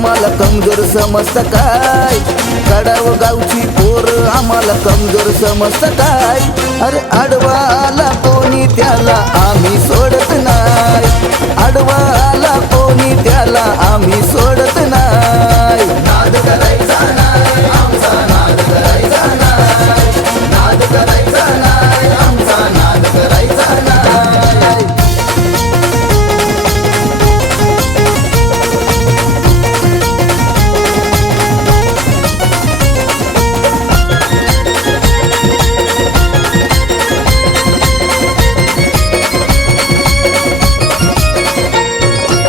आम्हाला कमजोर समजत काय? कडाव गावची पोर आम्हाला कमजोर समजत काय? अरे आडवा आला कोणी त्याला आम्ही सोडत नाही, आडवा आला कोणी त्याला आम्ही सोडत नाही। नाद करायचा नाही आमचा, नाद करायचा नाही, नाद करायचा नाही आमचा, नाद करायचा नाही।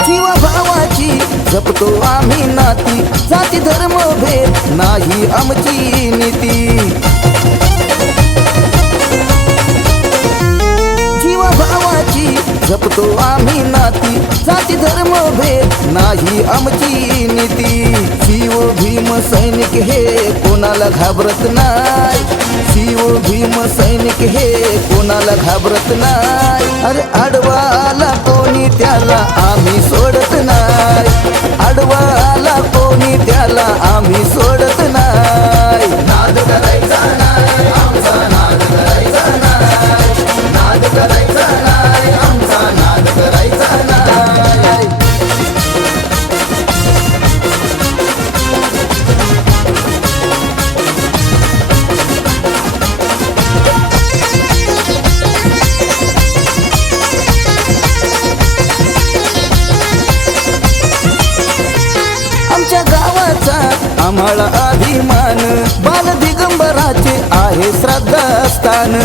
जीवा भावाची जपतो आम्ही नाती, जाती धर्म भेद नाही आमची नीती। जीवा भावाची जपतो आम्ही नाती, जाती धर्म भेद नाही आमची नीती। शिव भीम सैनिक हे कोणाला घाबरत नाही, शिव भीम सैनिक हे कोणाला घाबरत नाही। अरे आडवा आला कोणी त्याला आम्ही सोडत नाही, आडवा आला कोणी त्याला आम्ही सोडत नाही। नाद करायचा नाही आमचा, नाद करायचा नाही, नाद करायचा नाही आमचा, नाद करायचा नाही। आमच्या गावाचा आम्हाला अभिमान, बाल दिगंबराचे आहे श्रद्धास्थान।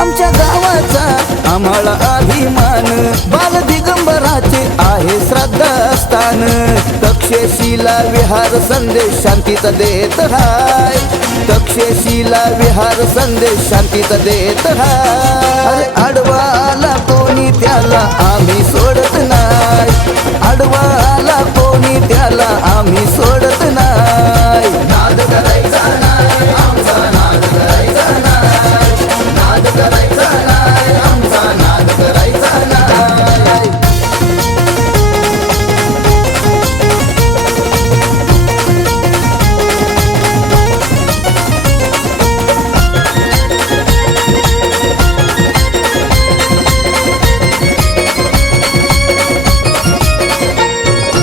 आमच्या गावाचा आम्हाला अभिमान, बाल दिगंबराचे आहे श्रद्धास्थान। तक्षशिला विहार संदेश शांतीचा देत हाय, तक्षशिला विहार संदेश शांतीचा देत हाय। अरे आडवा आला कोणी त्याला आम्ही सोडत नाही, आडवा आला कोणी त्याला आम्ही सोडत नाही। नाद करायचा नाही आमचा, नाद करायचा नाही, नाद करायचा नाही आमचा, नाद करायचा नाही।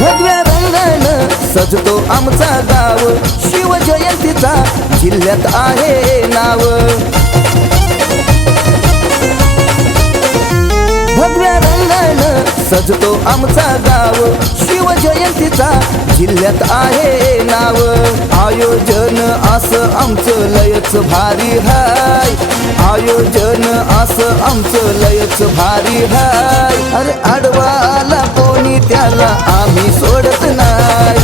भगव्या रंगानं सजतो आमचा गाव, शिव जयंतीचा जिल्ह्यात आहे नाव। भगव्या रंगानं सजतो आमचा गाव, शिव जयंतीचा जिल्ह्यात आहे नाव। आयोजन असं आमचं लयच भारी हाय, आयोजन असं आमचं लयच भारी हाय। अरे आडवा आला कोणी त्याला आम्ही सोडत नाही,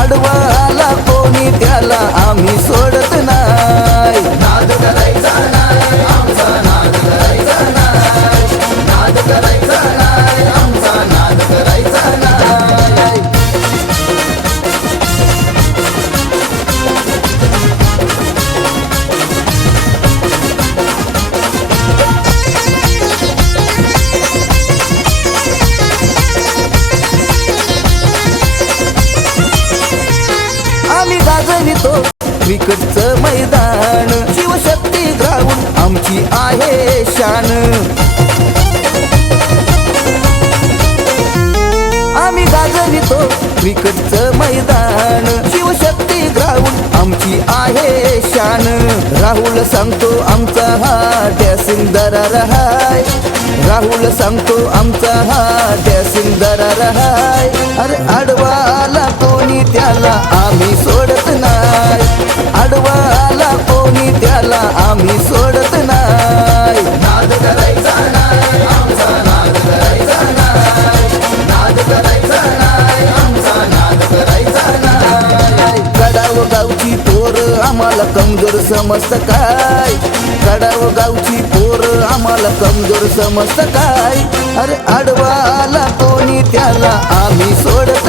आडवा आला कोणी त्याला आम्ही सोडत नाही। नाद करायचा नाही आमचा, नाद करायचा नाही, नाद करायचा नाही आमचा, नाद करायचा नाही। आम्ही गाजवितो क्रिकेटचं मैदान, शिवशक्ती ग्राउंड आमची आहे शान। आम्ही गाजवितो क्रिकेटचं मैदान, शिवशक्ती ग्राउंड आमची आहे शान। राहुल सांगतो आमचा हा डॅसिंग दरार हाय, राहुल सांगतो आमचा हा डॅसिंग दरार हाय। अरे आडवा आला कोणी त्याला आम्ही सोडत नाही, आडवा आला कोणी त्याला आम्ही सोडत नाही। नाद करायचा नाही आमचा, नाद करायचा नाही, नाद करायचा नाही आमचा, नाद करायचा नाही। कडाव गावची पोर आम्हाला कमजोर समजत काय? कडाव गावची पोर आम्हाला कमजोर समजत काय? अरे आडवा आला कोणी त्याला आम्ही सोडत